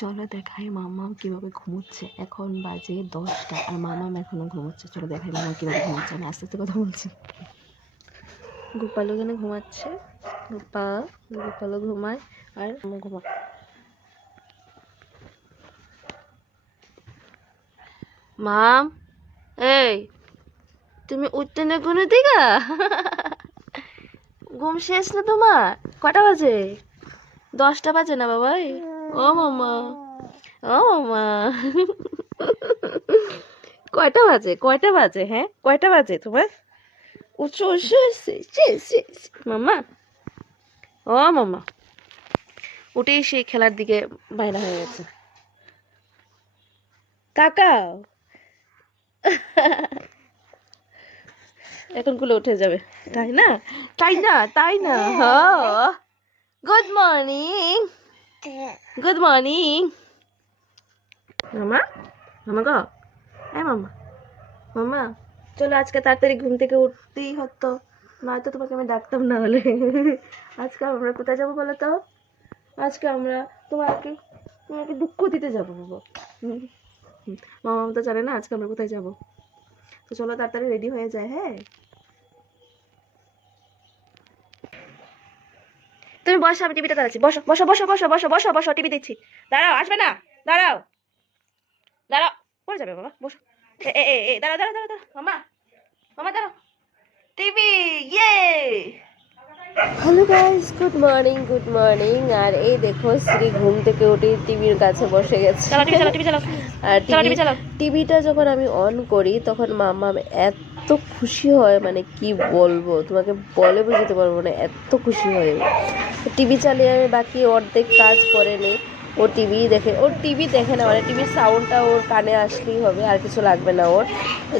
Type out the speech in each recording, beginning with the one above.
চলো দেখাই মামাম কিভাবে ঘুমোচ্ছে। এখন বাজে 10টা আর মামাম এখনো ঘুমোচ্ছে। চলো দেখাই মামা কিভাবে ঘুমোচ্ছে। আমি আস্তে আস্তে কথা বলছি। গোপালও এখানে ঘুমাচ্ছে। গোপালও ঘুমায় আর আমার ঘুমা। মাম, এই তুমি উঠতে না কোনো দিকা? ঘুম শেষ না তোমার? কটা বাজে? 10টা বাজে না বাবাই? ও মামা, ও মামা, কয়টা বাজে? হ্যাঁ, কয়টা বাজে তোমার? উঠছো মামা, ও মামা। উঠেই সেই খেলার দিকে বাইরে হয়ে গেছে। তাকাও। এখন গুলো উঠে যাবে, তাই না? তাই না গুড মর্নিং, গুড মর্নিং মামা। মামা গো, হ্যাঁ মামা, মামা চলো আজকে তাড়াতাড়ি ঘুম থেকে উঠতেই হতো, নয়তো তোমাকে আমি ডাকতাম না হলে। আজকে আমরা কোথায় যাবো বলো তো? আজকে আমরা তোমাকে তোমাকে দুঃখ দিতে যাবো বাবা। মামা তো জানে না আজকে আমরা কোথায় যাবো। তো চলো তাড়াতাড়ি রেডি হয়ে যায়। হ্যাঁ, তুমি বসো, আমি টিভিটা চালাচ্ছি। বসো বসো বসো বসো বসো বসো বসো, টিভি দিচ্ছি। দাঁড়াও, আসবে না, দাঁড়াও দাঁড়াও, পড়ে যাবে বাবা, বসো। এ এ এ দাঁড়াও দাঁড়াও দাঁড়াও দাঁড়াও, মামা মামা দাঁড়াও, টিভি ইয়ে। Hello guys, good morning, good morning. আর এই দেখো শ্রী ঘুম থেকে উঠে টিভির কাছে বসে গেছে। আর টিভিটা যখন আমি অন করি তখন মাম্মা এত খুশি হয়, মানে কি বলবো তোমাকে, বলে বোঝাতে পারবো না, এত খুশি হয়। টিভি চালিয়ে আমি বাকি অর্ধেক কাজ করে নিই, ও টিভি দেখে। ওর টিভি দেখে না, মানে টিভির সাউন্ডটা ওর কানে আসলেই হবে, আর কিছু লাগবে না ওর।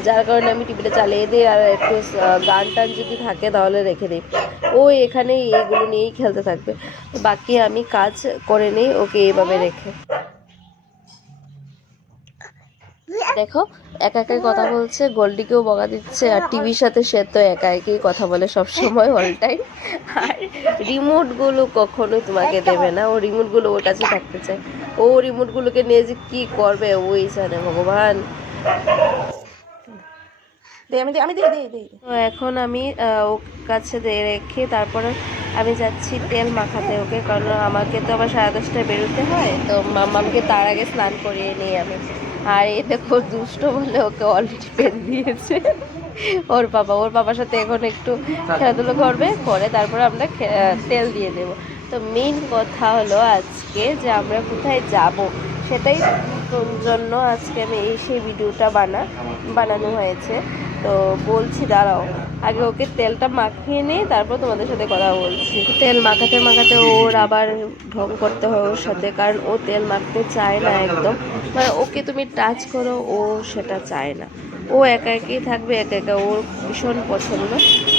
যার কারণে আমি টিভিটা চালিয়ে দিই, আর একটু গান টান যদি থাকে তাহলে রেখে দিই। ও এখানে এইগুলো নিয়েই খেলতে থাকবে, বাকি আমি কাজ করে নিই ওকে এইভাবে রেখে। দেখো একা একাই কথা বলছে, গোল্ডিকেও বকা দিচ্ছে, আর টিভির সাথে সে তো একা একাই কথা বলে সব সময়, অল টাইম। আর রিমোটগুলো কখনোই তোমাকে দেবে না, ও রিমোটগুলো ওর কাছে থাকতে চায়। ও রিমোটগুলোকে নিয়ে যে কি করবে ওই জানে ভগবান। তো এখন আমি ওর কাছে দিয়ে রেখে তারপরে আমি যাচ্ছি তেল মাখাতে ওকে, কারণ আমাকে তো আবার 10:30টায় বেরোতে হয়। তো মাম্মামকে তার আগে স্নান করিয়ে নিই আমি। আর এই দেখো দুষ্ট বলে ওকে অলরেডি পেন দিয়েছে ওর বাবার সাথে এখন একটু খেলাধুলো করবে, করে তারপরে আমরা তেল দিয়ে দেবো। তো মেইন কথা হলো আজকে যে আমরা কোথায় যাব, সেটাই জন্য আজকে আমি সেই ভিডিওটা বানানো হয়েছে। তো বলছি দাঁড়াও, আগে ওকে তেলটা মাখিয়ে নিই, তারপর তোমাদের সাথে কথা বলছি। তেল মাখাতে মাখাতে ওর আবার ঢং করতে হয় ওর সাথে, কারণ ও তেল মাখতে চায় না একদম, মানে ওকে তুমি টাচ করো ও সেটা চায় না। ও একা একই থাকবে, একা একা ওর ভীষণ পছন্দ।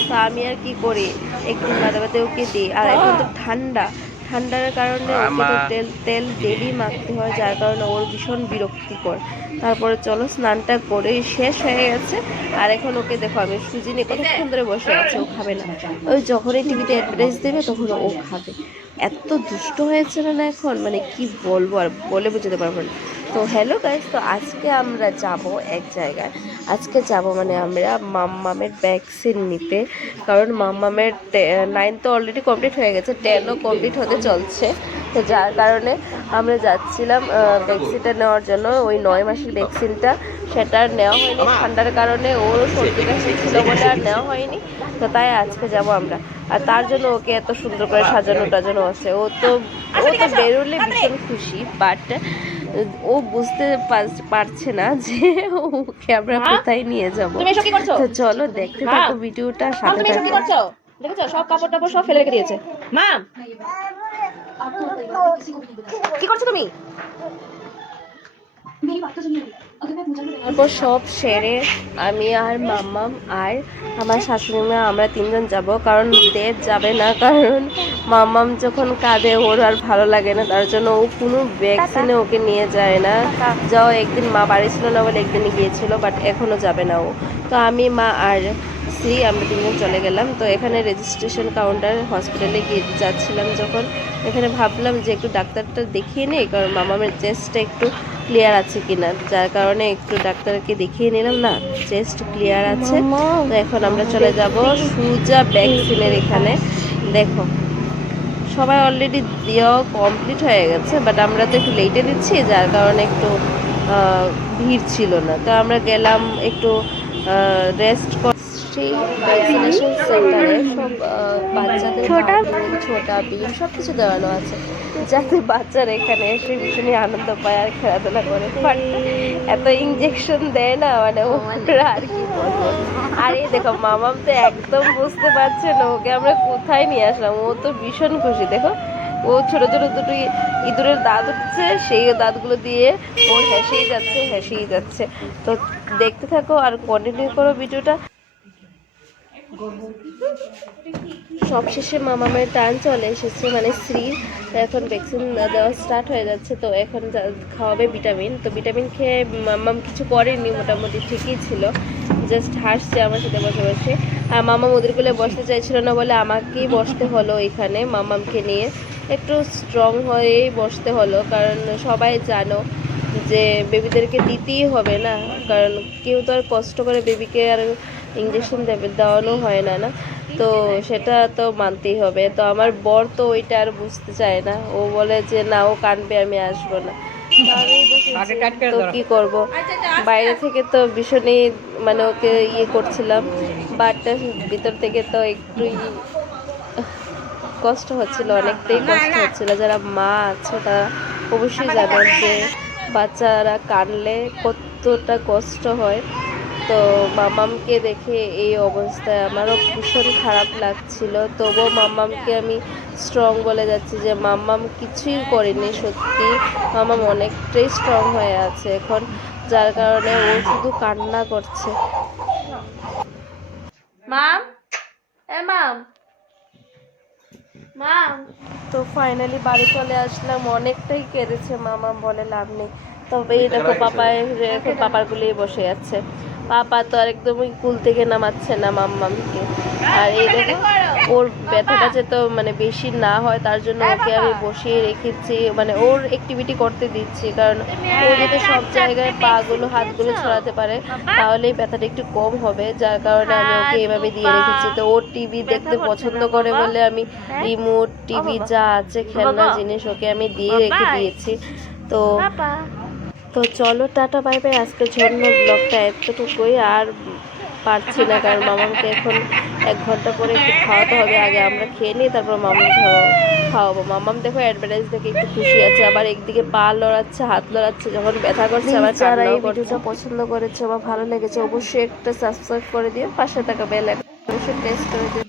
তো আমি আর কি করি, একদিন বাদে বাদে ওকে দিই। আর এখন তো ঠান্ডার কারণে ওকে তো তেল ডেলি মাখতে হয়, যার কারণে ওর ভীষণ বিরক্তিকর। তারপরে চলো স্নানটা করে শেষ হয়ে গেছে। আর এখন ওকে দেখো আমি সুজি নিয়ে কতক্ষণ ধরে বসে আছে, ও খাবে না। ওই যখনই টিভিতে অ্যাডভার্টাইজ দেবে তখন ও খাবে। এত দুষ্ট হয়েছে না এখন, মানে কি বলবো, আর বলে বোঝাতে পারবো না। তো হ্যালো গাইস, তো আজকে আমরা যাব এক জায়গায়। আজকে যাব মানে আমরা মাম্মামের ভ্যাকসিন নিতে, কারণ মাম্মামের 9 তো অলরেডি কমপ্লিট হয়ে গেছে, 10ও কমপ্লিট হতে চলছে। তো যার কারণে আমরা যাচ্ছিলাম ভ্যাকসিনটা নেওয়ার জন্য। ওই 9 মাসের ভ্যাকসিনটা সেটা আর নেওয়া হয়নি, ঠান্ডার কারণে ওর সর্দিটা ছিল বলে আর নেওয়া হয়নি। তো তাই আজকে যাব আমরা। আর তার জন্য ওকে এত সুন্দর করে সাজানো টাজানো আছে। ও তো বেরোলে ভীষণ খুশি, বাট ও বুঝতে পারছে না যে ওকে আমরা কোথায় নিয়ে যাব। তো চলো দেখতে থাকো ভিডিওটা, সাথে থাকো। দেখেছো সব কাপড় টাপড় সব ফেলে রেখে দিয়েছে। মা কি করছো তুমি? তারপর সব সেরে আমি আর মাম্মাম আর আমার শাশুড়ি মা আমরা 3জন যাব, কারণ দেব যাবে না, কারণ মাম্মাম যখন কাঁদে ওর আর ভালো লাগে না, তার জন্য ও কোনো ভ্যাকসিনে ওকে নিয়ে যায় না। যাও একদিন মা বাড়ি ছিল না বলে একদিনই গিয়েছিল, বাট এখনও যাবে না ও। তো আমি মা আর শ্রী, আমরা তিনজন চলে গেলাম। তো এখানে রেজিস্ট্রেশন কাউন্টার হসপিটালে গিয়ে যাচ্ছিলাম যখন, এখানে ভাবলাম যে একটু ডাক্তারটা দেখিয়ে নিই, কারণ মামামের চেস্টটা একটু ক্লিয়ার আছে কিনা, যার কারণে একটু ডাক্তারকে দেখিয়ে নিলাম। না, চেস্ট ক্লিয়ার আছে। তো এখন আমরা চলে যাব সুজা ভ্যাকসিনের এখানে। দেখো সবাই অলরেডি দেওয়া কমপ্লিট হয়ে গেছে, বাট আমরা তো একটু লেটে দিচ্ছি, যার কারণে একটু ভিড় ছিল না। তো আমরা গেলাম একটু রেস্ট সেই ভ্যাকসিনেশন সেন্টারে। সব বাচ্চাদের কার্টুন, ছোটা ভীম সব কিছু দেওয়ানো আছে, যাতে বাচ্চারা এখানে এসে ভীষণই আনন্দ পায় আর খেলাধুলা করে। বাট এত ইঞ্জেকশন দেয় না, মানে ওরা আর কি বলবো। আর এই দেখো মামাম তো একদম বুঝতে পারছে না ওকে আমরা কোথায় নিয়ে আসলাম। ও তো ভীষণ খুশি। দেখো ও ছোট ছোট দুটো ইঁদুরের দাঁত উঠছে, সেই দাঁতগুলো দিয়ে ও হেসেই যাচ্ছে। তো দেখতে থাকো আর কন্টিনিউ করো ভিডিওটা। সবশেষে মামামের টার্ন চলে এসেছে, মানে শ্রীর। তো এখন ভ্যাকসিন দেওয়া স্টার্ট হয়ে যাচ্ছে। তো এখন খাওয়াবে ভিটামিন। তো ভিটামিন খেয়ে মামাম কিছু করেনি, মোটামুটি ঠিকই ছিল, জাস্ট হাসছে আমার সাথে বসে বসে। আর মামাম ওদের কোলে বসতে চাইছিল না বলে আমাকেই বসতে হলো এখানে মামামকে নিয়ে। একটু স্ট্রং হয়েই বসতে হলো, কারণ সবাই জানো যে বেবিদেরকে দিতেই হবে না, কারণ কেউ তো আর কষ্ট করে বেবিকে আর ইঞ্জেকশন দেওয়ানো হয় না না। তো সেটা তো মানতেই হবে। তো আমার বর তো ওইটা আর বুঝতে চায় না, ও বলে যে না ও কাঁদবে, আমি আসবো না। তো কি করব, বাইরে থেকে তো ভীষণই মানে ওকে ইয়ে করছিলাম, বাট ভিতর থেকে তো একটুই কষ্ট হচ্ছিল, অনেকটাই কষ্ট হচ্ছিল। যারা মা আছে তারা অবশ্যই জানেন যে বাচ্চারা কাঁদলে কতটা কষ্ট হয়। তো মামামকে দেখে এই অবস্থায় আমারও ভীষণ খারাপ লাগছিল, তবুও মামামকে আমি স্ট্রং বলে যাচ্ছি যে মামাম কিছুই করেনি। সত্যি মামাম অনেকটাই স্ট্রং হয়ে আছে এখন, যার কারণে ও শুধু কান্না করছে। মাম, মাম, মাম। তো ফাইনালি বাড়ি চলে আসলাম, অনেকটাই কেঁদেছে মামাম, বলে লাভ নেই। তবে এই দেখো পাপা এখন পাপার কুলেই বসে আছে। পাপা তো আর একদমই কুল থেকে নামাচ্ছে না মাম্মামকে। আর এই দেখো ওর ব্যথাটা যে তো মানে বেশি না হয় তার জন্য ওকে আমি বসিয়ে রেখেছি, মানে ওর অ্যাক্টিভিটি করতে দিচ্ছি, কারণ ও যাতে সব জায়গায় পাগুলো হাতগুলো ছড়াতে পারে, তাহলেই ব্যথাটা একটু কম হবে, যার কারণে আমি ওকে এভাবে দিয়ে রেখেছি। তো ওর টিভি দেখতে পছন্দ করে বলে আমি রিমোট টিভি যা আছে খেলনার জিনিস ওকে আমি দিয়ে রেখে দিয়েছি। তো তো চলো টাটা বাই বাই, আজকের জন্য ব্লগটা এতটুকুই। আর পারছি না, কারণ মামামকে এখন 1 ঘন্টা পরে একটু খাওয়াতে হবে। আগে আমরা খেয়ে নিই, তারপর মামাম খাওয়াবো। মামাম দেখো অ্যাডভার্টাইজ দেখে একটু খুশি আছে, আবার একদিকে পা লড়াচ্ছে, হাত লড়াচ্ছে, যখন ব্যথা করছে আবার যারা এই ভিডিওটা পছন্দ করেছে বা ভালো লেগেছে অবশ্যই একটা সাবস্ক্রাইব করে দিও, পাশে থাকা বেল আইকন অবশ্যই প্রেস করে দিও।